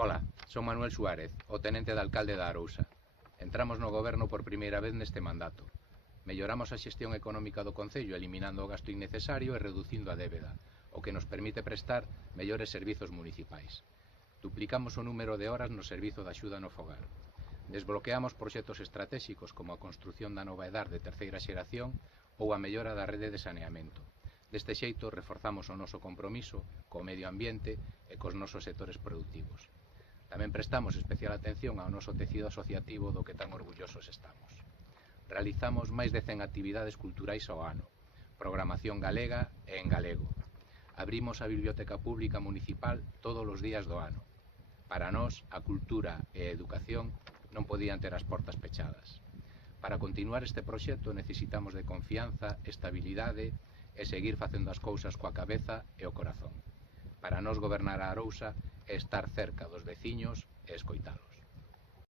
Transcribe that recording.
Ola, son Manuel Suárez, o tenente de alcalde da Arousa. Entramos no goberno por primeira vez neste mandato. Melloramos a xestión económica do concello eliminando o gasto innecesario e reducindo a débeda, o que nos permite prestar mellores servizos municipais. Duplicamos o número de horas no servizo de axuda no fogar. Desbloqueamos proxectos estratégicos como a construción da nova edar de terceira xeración ou a mellora da rede de saneamento. Deste xeito reforzamos o noso compromiso co medio ambiente e cos nosos sectores productivos. Tamén prestamos especial atención ao noso tecido asociativo do que tan orgullosos estamos. Realizamos máis de 100 actividades culturais ao ano, programación galega e en galego. Abrimos a Biblioteca Pública Municipal todos os días do ano. Para nós, a cultura e a educación non podían ter as portas pechadas. Para continuar este proxecto necesitamos de confianza, estabilidade e seguir facendo as cousas coa cabeza e o corazón. Para nós gobernar a Arousa é estar cerca dos veciños e escoitalos.